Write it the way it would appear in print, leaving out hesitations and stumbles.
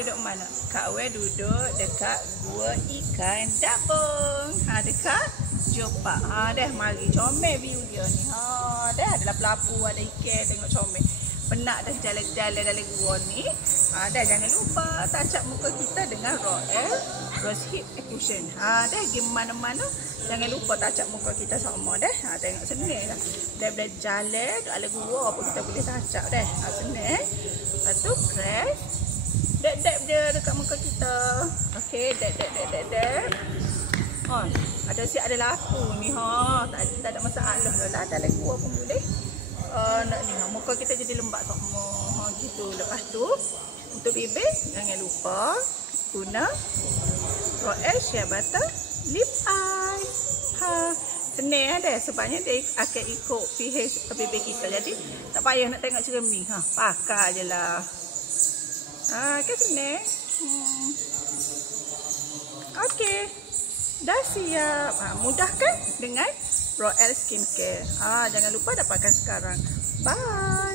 Duduk mana? Kak We duduk dekat gua ikan dabung. Dekat Jopak. Dah mari comel view dia ni. Dah ada pelapu, ada ikan, tengok comel. Penat dah jalan-jalan dalam gua ni. Dah jangan lupa touch up muka kita dengan Royal Rose Hip Cushion. Dah pergi mana-mana jangan lupa touch up muka kita sama dah. Tengok senang lah. Daripada jalan kat dalam gua apa kita boleh touch up dah. Senang. Lepas tu press dab dia dekat muka kita. Okey, dab. Ada siap ada lapu ni tak ada masalah lah dalam gua pun boleh. Nak ni muka kita jadi lembab semua gitu. Lepas tu untuk bibir jangan lupa guna Royal Shea Butter Lip Eye. Senang dah sebabnya dia akan ikut pH bibir kita. Jadi tak payah nak tengok cermin. Pakai je lah. Kan senang. Okey. Dah siap. Mudah kan dengan Royal Skincare. Jangan lupa dapatkan sekarang. Bye.